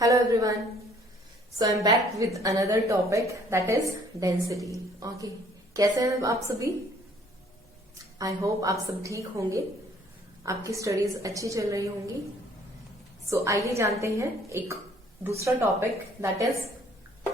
Hello everyone. So I'm back with another topic that is density. Okay. कैसे हैं आप सभी? I hope आप सब ठीक होंगे, आपकी स्टडीज अच्छी चल रही होंगी. So आइए जानते हैं एक दूसरा टॉपिक दैट इज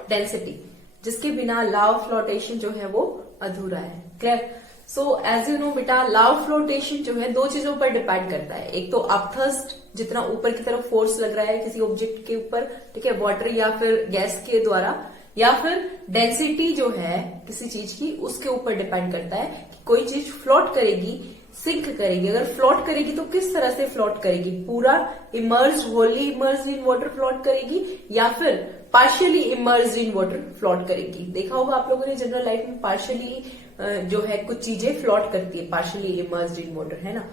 डेंसिटी, जिसके बिना लॉ ऑफ फ्लोटेशन जो है वो अधूरा है. Clear? So as you know बेटा, लॉ ऑफ फ्लोटेशन जो है दो चीजों पर डिपेंड करता है. एक तो अपथर्स्ट, जितना ऊपर की तरफ फोर्स लग रहा है किसी ऑब्जेक्ट के ऊपर, ठीक है, वाटर या फिर गैस के द्वारा, या फिर डेंसिटी जो है किसी चीज की उसके ऊपर डिपेंड करता है कि कोई चीज फ्लोट करेगी, सिंक करेगी. अगर फ्लोट करेगी तो किस तरह से फ्लोट करेगी, पूरा emerge, Holi emerge in water float करेगी या फिर partially emerge in water float करेगी. देखा होगा आप लोगों ने जनरल लाइफ में पार्शियली जो है कुछ चीजें फ्लोट करती है, पार्शियली इमर्ज इन वाटर, है ना.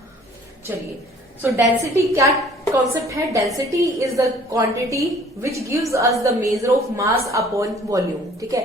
चलिए, सो डेंसिटी क्या कॉन्सेप्ट है? Density is the quantity which gives us the measure of mass upon volume. ठीक है,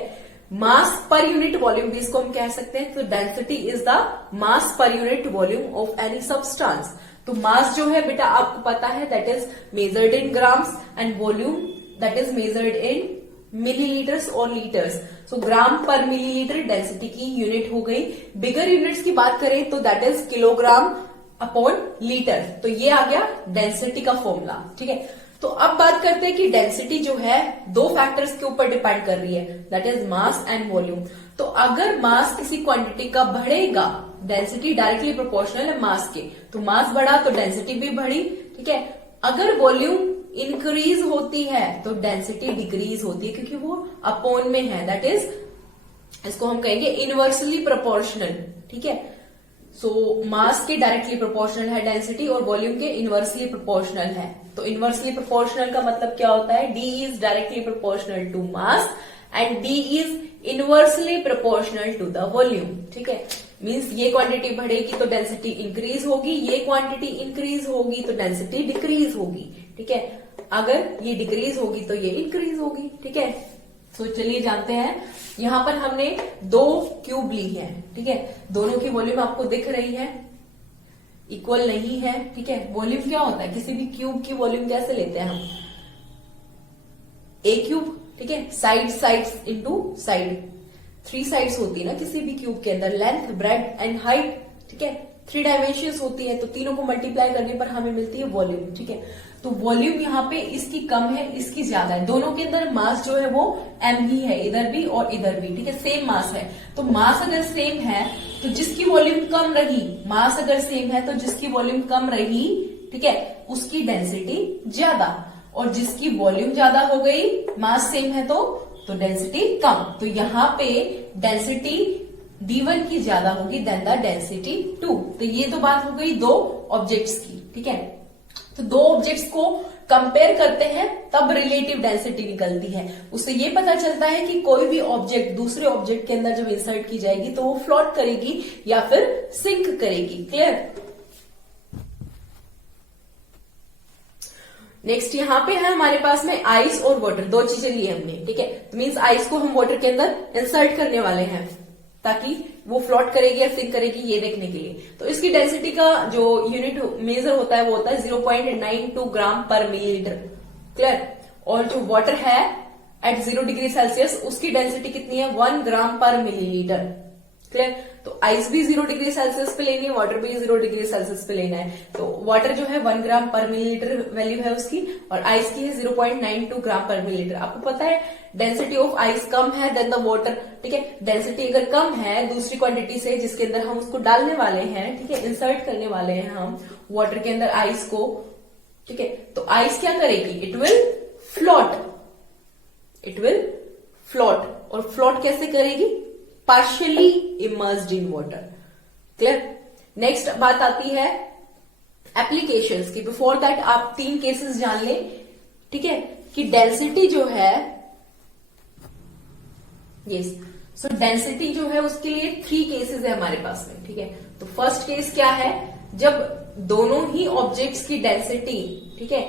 मास पर यूनिट वॉल्यूम भी इसको हम कह सकते हैं. तो density is the mass per unit volume of any substance. तो मास जो है बेटा आपको पता है that is measured in grams and volume that is measured in millilitres और लीटर्स. सो ग्राम पर मिलीलीटर डेंसिटी की यूनिट हो गई. बिगर यूनिट्स की बात करें तो that is kilogram upon litre. तो ये आ गया डेंसिटी का फॉर्मूला. ठीक है, तो अब बात करते हैं कि डेंसिटी जो है दो फैक्टर्स के ऊपर डिपेंड कर रही है, that is mass and volume. तो अगर मास किसी क्वांटिटी का बढ़ेगा, डेंसिटी डायरेक्टली प्रोपोर्शनल है मास के, तो मास बढ़ा तो डेंसिटी भी बढ़ी. ठीक है, अगर वॉल्यूम इंक्रीज होती है तो डेंसिटी डिक्रीज होती है, क्योंकि वो अपॉन में है, दैट इज इसको हम कहेंगे इनवर्सली प्रोपोर्शनल. ठीक है, सो मास के डायरेक्टली प्रोपोर्शनल है डेंसिटी और वॉल्यूम के इनवर्सली प्रोपोर्शनल है. तो इनवर्सली प्रोपोर्शनल का मतलब क्या होता है? D is directly proportional to mass and D is inversely proportional to the volume. ठीक है, मीन्स ये क्वांटिटी बढ़ेगी तो डेंसिटी इंक्रीज होगी, ये क्वांटिटी इंक्रीज होगी तो डेंसिटी डिक्रीज होगी. ठीक है, अगर ये डिक्रीज होगी तो ये इंक्रीज होगी. ठीक है, तो चलिए जानते हैं. यहां पर हमने दो क्यूब ली है. ठीक है, दोनों की वॉल्यूम आपको दिख रही है, इक्वल नहीं है. ठीक है, वॉल्यूम क्या होता है? किसी भी क्यूब की वॉल्यूम कैसे लेते हैं हम? ए क्यूब. ठीक है, साइड्स इंटू साइड, 3 साइड्स होती है ना किसी भी क्यूब के अंदर, लेंथ, ब्रेड एंड हाइट. ठीक है, 3 डायमेंशंस होती है, तो तीनों को मल्टीप्लाई करने पर हमें मिलती है वॉल्यूम. ठीक है, तो वॉल्यूम यहाँ पे इसकी कम है, इसकी ज्यादा है. दोनों के अंदर मास जो है वो m ही है, इधर भी और इधर भी. ठीक है, सेम मास है. तो मास अगर सेम है तो जिसकी वॉल्यूम कम रही, मास अगर सेम है तो जिसकी वॉल्यूम कम रही, ठीक है, उसकी डेंसिटी ज्यादा. और जिसकी वॉल्यूम ज्यादा हो गई, मास सेम है तो डेंसिटी कम. तो यहाँ पे डेंसिटी D1 की ज्यादा होगी देन द डेंसिटी 2. तो ये तो बात हो गई दो ऑब्जेक्ट्स की. ठीक है, तो दो ऑब्जेक्ट्स को कंपेयर करते हैं तब रिलेटिव डेंसिटी निकलती है. उससे ये पता चलता है कि कोई भी ऑब्जेक्ट दूसरे ऑब्जेक्ट के अंदर जब इंसर्ट की जाएगी तो वो फ्लोट करेगी या फिर सिंक करेगी. क्लियर? नेक्स्ट यहां पे है हमारे पास में आइस और वाटर, दो चीजें ली हमने. ठीक है, तो मीन्स आइस को हम वाटर के अंदर इंसर्ट करने वाले हैं ताकि वो फ्लोट करेगी या सिंक करेगी ये देखने के लिए. तो इसकी डेंसिटी का जो यूनिट मेजर होता है वो होता है 0.92 ग्राम पर मिलीलीटर. क्लियर? और जो वाटर है एट 0 डिग्री सेल्सियस उसकी डेंसिटी कितनी है? 1 ग्राम पर मिलीलीटर. क्लियर? तो आइस भी 0 डिग्री सेल्सियस पे लेनी है, वाटर भी 0 डिग्री सेल्सियस पे लेना है. तो वाटर जो है 1 ग्राम पर मिलीलीटर वैल्यू है उसकी, और आइस की है 0.92 ग्राम पर मिलीलीटर. आपको पता है डेंसिटी ऑफ आइस कम है देन द वाटर. ठीक है, डेंसिटी अगर कम है दूसरी क्वांटिटी से जिसके अंदर हम उसको डालने वाले हैं, ठीक है, इंसर्ट करने वाले हैं हम वाटर के अंदर आइस को. ठीक है, तो आइस क्या करेगी? It will float. It will float. और फ्लोट कैसे करेगी? Partially immersed in water. Clear? Next बात आती है एप्लीकेशंस की. बिफोर दैट आप 3 केसेस जान लें. ठीक है, कि डेंसिटी जो है, यस, सो डेंसिटी जो है उसके लिए 3 केसेस है हमारे पास में. ठीक है, तो फर्स्ट केस क्या है? जब दोनों ही ऑब्जेक्ट्स की डेंसिटी, ठीक है,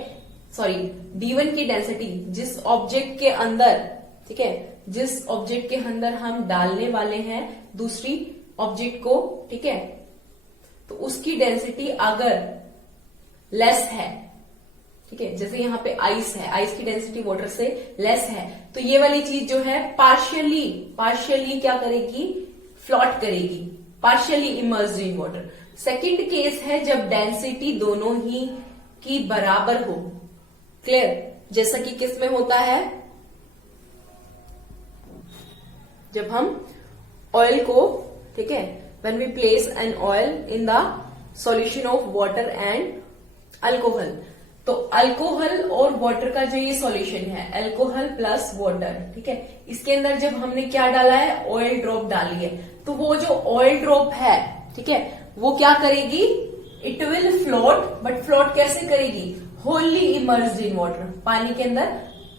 सॉरी, D1 की डेंसिटी जिस ऑब्जेक्ट के अंदर, ठीक है, जिस ऑब्जेक्ट के अंदर हम डालने वाले हैं दूसरी ऑब्जेक्ट को, ठीक है, तो उसकी डेंसिटी अगर लेस है, ठीक है, जैसे यहाँ पे आइस है, आइस की डेंसिटी वाटर से लेस है, तो ये वाली चीज जो है पार्शियली क्या करेगी, फ्लोट करेगी, partially immersed in water. Second case है जब डेंसिटी दोनों ही की बराबर हो। क्लियर, जैसा कि किस में होता है, जब हम ऑयल को, ठीक है, when we place an oil in the solution of water and alcohol, तो अल्कोहल और वाटर का जो ये सॉल्यूशन है, अल्कोहल प्लस वाटर, ठीक है, इसके अंदर जब हमने क्या डाला है, ऑयल ड्रॉप डाली है, तो वो जो ऑयल ड्रॉप है, ठीक है, वो क्या करेगी, it will float, but float कैसे करेगी, होली इमर्स्ड इन वाटर, पानी के अंदर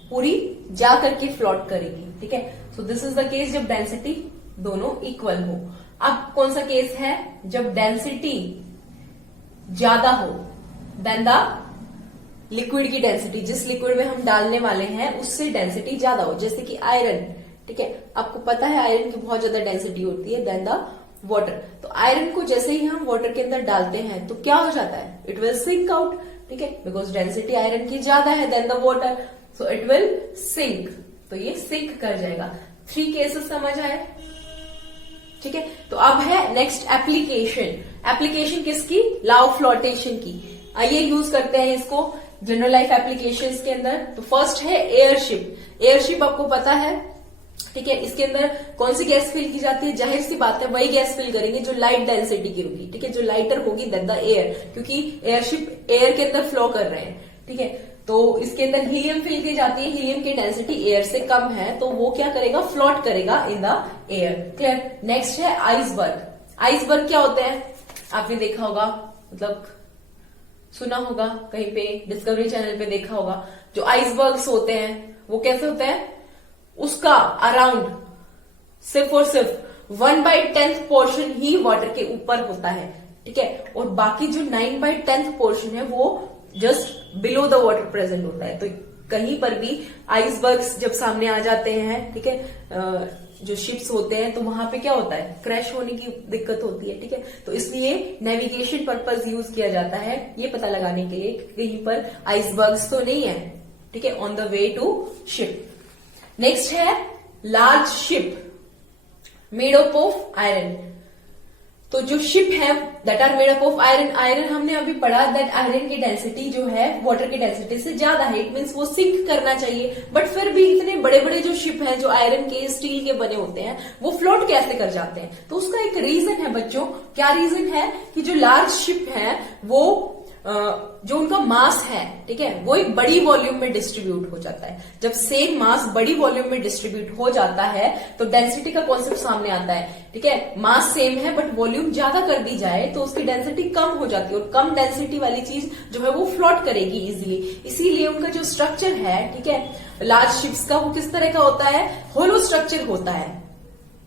पूरी जा करके फ्लोट करेगी। ठीक है, so this is the case जब डेंसिटी दोनों इक्वल हो। अब कौन सा केस है, जब डेंसिटी ज्यादा हो देन द लिक्विड की डेंसिटी, जिस लिक्विड में हम डालने वाले हैं उससे डेंसिटी ज्यादा हो, जैसे कि आयरन। ठीक है, आपको पता है आयरन की बहुत ज्यादा डेंसिटी होती है देन द वाटर, तो आयरन को जैसे ही हम वाटर के अंदर डालते हैं तो क्या हो जाता है, इट विल सिंक आउट। ठीक है, बिकॉज डेंसिटी आयरन की ज्यादा है than the water, so it will sink, तो ये सिंक कर जाएगा। 3 केसेस समझ आए। ठीक है, तो अब है नेक्स्ट एप्लीकेशन। एप्लीकेशन किसकी, लॉ ऑफ फ्लोटेशन की। आइए यूज करते हैं इसको जनरल लाइफ एप्लीकेशंस के अंदर। तो फर्स्ट है एयरशिप। एयरशिप आपको पता है, ठीक है, इसके अंदर कौन सी गैस फिल की जाती है, जाहिर सी बात है वही गैस फिल करेंगे जो लाइट डेंसिटी की होगी। ठीक है, जो लाइटर होगी देन द एयर, क्योंकि एयरशिप एयर के अंदर फ्लो कर रहे हैं। ठीक है, तो इसके अंदर हीलियम फिल की जाती है, हीलियम की डेंसिटी एयर से कम है, तो वो क्या करेगा, फ्लोट करेगा in the air. Clear. Next है आइसबर्ग। आइसबर्ग क्या होते हैं, आपने देखा होगा, मतलब सुना होगा, कहीं पे डिस्कवरी चैनल पे देखा होगा। जो आइसबर्ग्स होते हैं वो कैसे होते हैं, उसका अराउंड सिर्फ और सिर्फ 1/10 पोर्शन ही वाटर के ऊपर होता है। ठीक है, और बाकी जो 9/10 पोर्शन है वो just below the water present होता है। तो कहीं पर भी आइसबर्ग्स जब सामने आ जाते हैं, ठीक है, जो शिप्स होते हैं, तो वहां पे क्या होता है, क्रैश होने की दिक्कत होती है। ठीक है, तो इसलिए नेविगेशन पर्पस यूज किया जाता है ये पता लगाने के लिए कि कहीं पर आइसबर्ग्स तो नहीं है। ठीक है, on the way to ship. Next है large ship made up of iron. तो जो शिप है that are made up of iron, iron हमने अभी पढ़ा दैट आयरन की डेंसिटी जो है वाटर की डेंसिटी से ज्यादा है, इट मीन्स वो सिंक करना चाहिए। बट फिर भी इतने बड़े बड़े जो शिप हैं जो आयरन के स्टील के बने होते हैं वो फ्लोट कैसे कर जाते हैं, तो उसका एक रीजन है बच्चों। क्या रीजन है कि जो लार्ज शिप है वो जो उनका मास है, ठीक है, वो एक बड़ी वॉल्यूम में डिस्ट्रीब्यूट हो जाता है। जब सेम मास बड़ी वॉल्यूम में डिस्ट्रीब्यूट हो जाता है तो डेंसिटी का कॉन्सेप्ट सामने आता है। ठीक है, मास सेम है बट वॉल्यूम ज्यादा कर दी जाए तो उसकी डेंसिटी कम हो जाती है, और कम डेंसिटी वाली चीज जो है वो फ्लोट करेगी इजीली। इसीलिए उनका जो स्ट्रक्चर है, ठीक है, लार्ज शिप्स का, वो किस तरह का होता है, होलो स्ट्रक्चर होता है।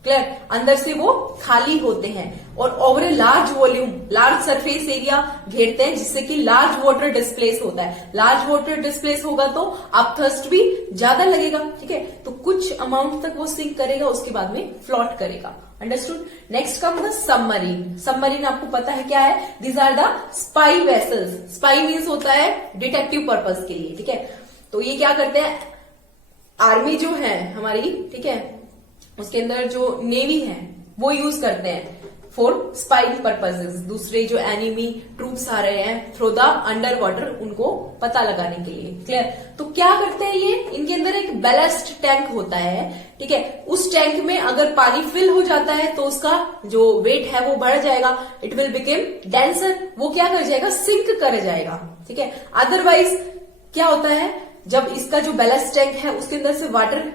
क्लियर, अंदर से वो खाली होते हैं और over a large volume, large surface area घेरते हैं, जिससे कि लार्ज वाटर डिस्प्लेस होता है। लार्ज वाटर डिस्प्लेस होगा तो आप थर्स्ट भी ज्यादा लगेगा। ठीक है, तो कुछ अमाउंट तक वो सिंक करेगा, उसके बाद में फ्लोट करेगा। Understood. Next come the submarine. Submarine आपको पता है क्या है, these are the spy vessels. Spy means होता है डिटेक्टिव पर्पज के लिए। ठीक है, तो ये क्या करते हैं, आर्मी जो है हमारी, ठीक है, उसके अंदर जो नेवी है वो यूज करते हैं फॉर स्पाइंग पर्पसेस। दूसरे जो एनिमी ट्रूप्स आ रहे हैं थ्रू द अंडर वाटर, उनको पता लगाने के लिए। क्लियर। तो क्या करते हैं ये, इनके अंदर एक बैलेस्ट टैंक होता है। ठीक है, उस टैंक में अगर पानी फिल हो जाता है तो उसका जो वेट है वो बढ़ जाएगा, इट विल बिकम डेंसर, वो क्या कर जाएगा, सिंक कर जाएगा। ठीक है, अदरवाइज क्या होता है, जब इसका जो बैलेस्ट टैंक है उसके अंदर से वाटर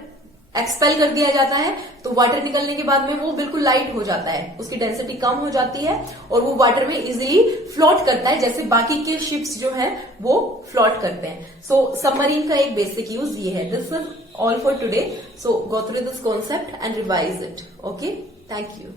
एक्सपेल कर दिया जाता है तो वाटर निकलने के बाद में वो बिल्कुल लाइट हो जाता है, उसकी डेंसिटी कम हो जाती है और वो वाटर में इजीली फ्लोट करता है, जैसे बाकी के शिप्स जो हैं वो फ्लोट करते हैं। सो सबमरीन का एक बेसिक यूज ये है। This is all for today, so go through this concept and revise it. Okay, thank you.